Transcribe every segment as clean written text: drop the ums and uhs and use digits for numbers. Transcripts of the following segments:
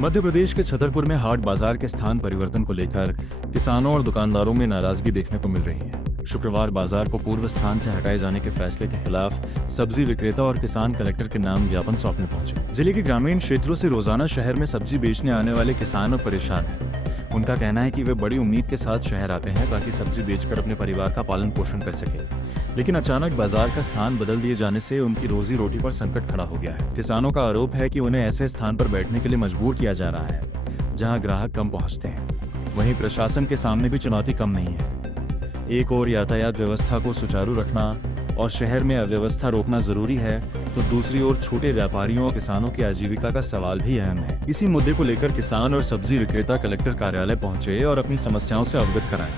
मध्य प्रदेश के छतरपुर में हाट बाजार के स्थान परिवर्तन को लेकर किसानों और दुकानदारों में नाराजगी देखने को मिल रही है। शुक्रवार बाजार को पूर्व स्थान से हटाए जाने के फैसले के खिलाफ सब्जी विक्रेता और किसान कलेक्टर के नाम ज्ञापन सौंपने पहुंचे। जिले के ग्रामीण क्षेत्रों से रोजाना शहर में सब्जी बेचने आने वाले किसान और परेशान हैं। उनका कहना है कि वे बड़ी उम्मीद के साथ शहर आते हैं ताकि सब्जी बेचकर अपने परिवार का पालन पोषण कर सके, लेकिन अचानक बाजार का स्थान बदल दिए जाने से उनकी रोजी रोटी पर संकट खड़ा हो गया है। किसानों का आरोप है कि उन्हें ऐसे स्थान पर बैठने के लिए मजबूर किया जा रहा है जहां ग्राहक कम पहुंचते हैं। वहीं प्रशासन के सामने भी चुनौती कम नहीं है। एक ओर यातायात व्यवस्था को सुचारू रखना और शहर में अव्यवस्था रोकना जरूरी है, तो दूसरी ओर छोटे व्यापारियों और किसानों की आजीविका का सवाल भी अहम है। इसी मुद्दे को लेकर किसान और सब्जी विक्रेता कलेक्टर कार्यालय पहुंचे और अपनी समस्याओं से अवगत कराए।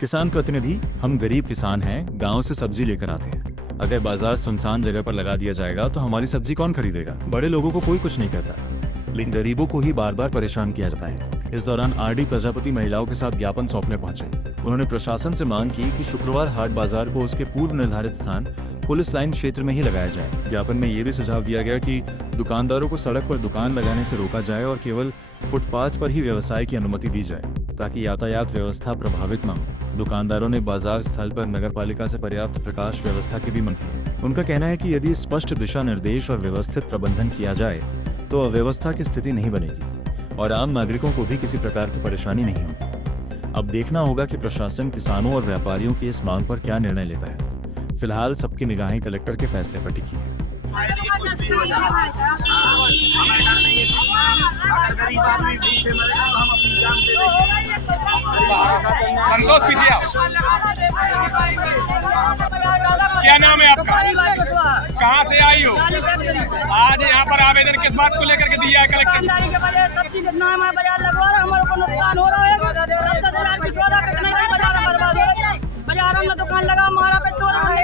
किसान प्रतिनिधि: हम गरीब किसान हैं, गांव से सब्जी लेकर आते हैं। अगर बाजार सुनसान जगह पर लगा दिया जाएगा तो हमारी सब्जी कौन खरीदेगा? बड़े लोगों को कोई कुछ नहीं कहता, लेकिन गरीबों को ही बार बार परेशान किया जाता है। इस दौरान आरडी प्रजापति महिलाओं के साथ ज्ञापन सौंपने पहुंचे। उन्होंने प्रशासन से मांग की कि शुक्रवार हाट बाजार को उसके पूर्व निर्धारित स्थान पुलिस लाइन क्षेत्र में ही लगाया जाए। ज्ञापन में ये भी सुझाव दिया गया कि दुकानदारों को सड़क पर दुकान लगाने से रोका जाए और केवल फुटपाथ पर ही व्यवसाय की अनुमति दी जाए, ताकि यातायात व्यवस्था प्रभावित न हो। दुकानदारों ने बाजार स्थल पर नगरपालिका से पर्याप्त प्रकाश व्यवस्था की भी मांग की है। उनका कहना है कि यदि स्पष्ट दिशा निर्देश और व्यवस्थित प्रबंधन किया जाए तो अव्यवस्था की स्थिति नहीं बनेगी और आम नागरिकों को भी किसी प्रकार की परेशानी नहीं होगी। अब देखना होगा कि प्रशासन किसानों और व्यापारियों की इस मांग पर क्या निर्णय लेता है। फिलहाल सबकी निगाहें कलेक्टर के फैसले पर टिकी हैं। संतोष पीछे आओ। क्या नाम है आपका? कहाँ से आई हो? आज यहाँ पर आवेदन किस बात को लेकर के दिया है कलेक्टर? सब्जी बाजार लगवा रहा, हमारे को नुकसान हो रहा है। 10,000 की सौदा बिकने का बाजार बर्बाद हो रहा है। बाजारों में दुकान लगा, हमारा पेट्रोल हमारे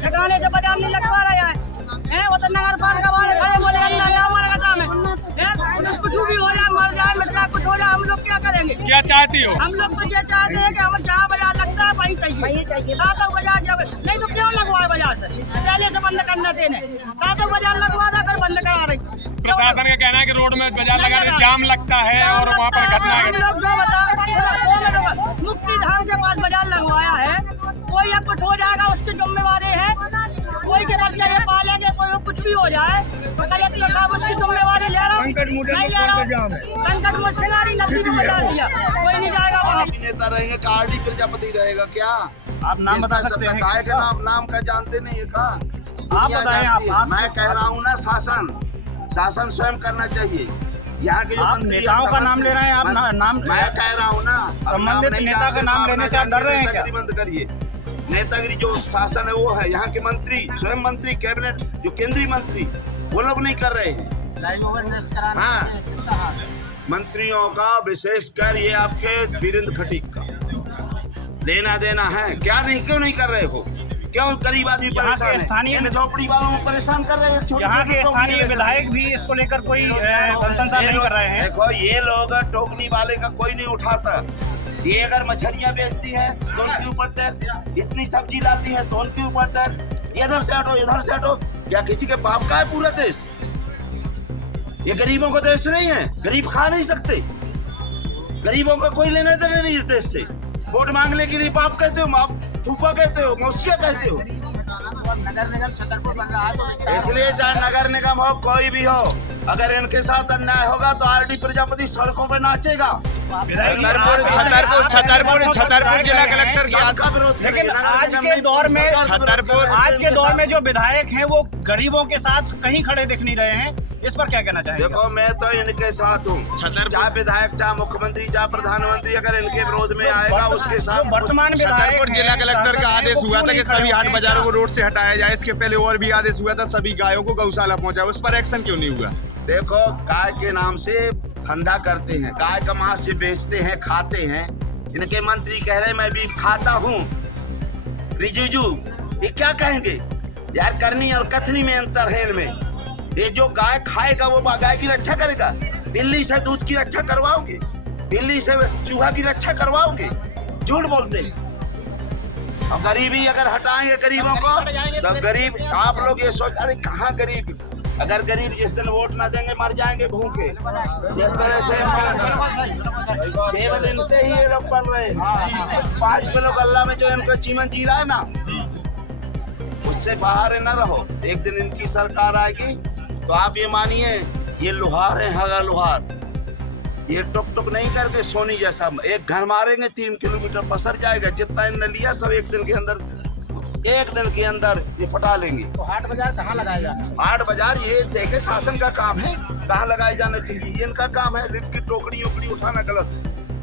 लगाने से बाजार नहीं लग पा रहा है। वो तो नगर पालिका वाले खड़े बोले हमारे काम है, कुछ भी हो जाए, मर जाए, मिट जाए, कुछ हो जाए, हम लोग क्या करेंगे? क्या चाहती हो? हम लोग तो ये चाहते हैं कि हम जहाँ बाजार लगता है वहीं चाहिए। सातों बाजार जब नहीं तो क्यों लगवाए बाजार से? पहले से बंद करना देने, सातों बाजार लगवा था फिर बंद करा रही। प्रशासन का कहना है कि रोड में बाजार लगाने जाम लगता है और वहाँ पर घटना है। हम लोग जो बता मुक्ति धाम के पास बाजार लगवाया है, कोई अब कुछ हो जाएगा उसकी जिम्मेवारी है। कोई के बच्चे ये पालेंगे, कोई कुछ भी हो जाए तो कलेक्टर साहब उसकी जिम्मेवारी ले रहा हूँ, नहीं ले रहा हूँ। संकट में सिंगारी नदी में बचा दिया, कोई नहीं जाएगा वहाँ। नेता रहेंगे का आरडी प्रजापति रहेगा क्या? आप नाम बता सकते हैं? काय का नाम का जानते नहीं है का? आप बताएं। आप मैं कह रहा हूँ ना, शासन स्वयं करना चाहिए। यहाँ के जो आप मंत्री नेताओं का नाम ले रहे हैं, आप नाम मैं कह रहा हूँ ना, संबंधित नेता का नाम लेने से आप डर रहे हैं क्या? बंद करिए। नेतागिरी जो शासन है वो है, यहाँ के मंत्री, स्वयं मंत्री, कैबिनेट जो केंद्रीय मंत्री, वो लोग नहीं कर रहे हैं। हाँ, मंत्रियों का विशेषकर ये आपके वीरेंद्र खटीक का लेना देना है क्या? नहीं, क्यों नहीं कर रहे हो? क्यों गरीब आदमी परेशान है? झोपड़ी वालों को परेशान कर रहे हैं। यहाँ के स्थानीय विधायक भी इसको लेकर कोई अनुशंसा नहीं कर रहे हैं। देखो, ये लोग टोकनी वाले का कोई नहीं उठाता। ये अगर मछलियाँ बेचती है तो उनके ऊपर टैक्स, इतनी सब्जी लाती है तो उनके ऊपर टैक्स, इधर से हटो, इधर से हटो। क्या किसी के बाप का है पूरा देश? ये गरीबों का देश नहीं है। गरीब खा नहीं सकते। गरीबों का कोई लेना देना नहीं इस देश से। वोट मांगने के लिए बाप कहते हो, आप फूफा कहते हो, मौसिया कहते हो। नगर निगम छतरपुर बन रहा है तो इसलिए चाहे नगर निगम हो, कोई भी हो, अगर इनके साथ अन्याय होगा तो आरडी प्रजापति सड़कों पर नाचेगा। छतरपुर जिला कलेक्टर की लेकिन आज के दौर में जो विधायक हैं वो गरीबों के साथ कहीं खड़े दिख नहीं रहे हैं। इस पर क्या कहना चाहेंगे? देखो, मैं तो इनके साथ हूँ। चाहे विधायक, चाहे मुख्यमंत्री, चाहे प्रधानमंत्री, अगर इनके विरोध में आएगा उसके साथ। वर्तमान छतरपुर जिला कलेक्टर का आदेश हुआ था कि सभी हाट बाजारों को रोड से हटाया जाए। इसके पहले और भी आदेश हुआ था सभी गायों को गौशाला पहुंचाए। उस पर एक्शन क्यों नहीं हुआ? देखो, गाय के नाम से धंधा करते हैं, गाय का मांस से बेचते हैं, खाते हैं। इनके मंत्री कह रहे मैं भी खाता हूँ। रिजिजू ये क्या कहेंगे यार? करनी और कथनी में अंतर है इनमें। ये जो गाय खाएगा वो गाय की रक्षा करेगा। बिल्ली से दूध की रक्षा करवाओगे? बिल्ली से चूहा की रक्षा करवाओगे? झूठ बोलते हैं। अब गरीबी अगर हटाएंगे गरीबों को तो गरीब, आप लोग ये सोच, अरे कहाँ गरीब अगर गरीब जिस दिन वोट ना देंगे मर जाएंगे भूखे। जिस तरह से केवल इनसे ही ये लोग पढ़ रहे हैं। 5 किलो गल्ला में जो इनका जीवन जी रहा है ना, उससे बाहर न रहो। एक दिन इनकी सरकार आएगी तो आप ये मानिए ये लोहार है, हगा लोहार, ये टुक टुक नहीं करके सोनी जैसा एक घर मारेंगे 3 किलोमीटर पसर जाएगा। जितना इनने लिया सब एक दिन के अंदर ये पटा लेंगे। तो हाट बाजार कहाँ लगाया जाए? हाट बाजार ये देखे शासन का काम है, कहाँ लगाए जाने चाहिए ये इनका काम है। इनकी टोकरी ओकरी उठाना गलत है।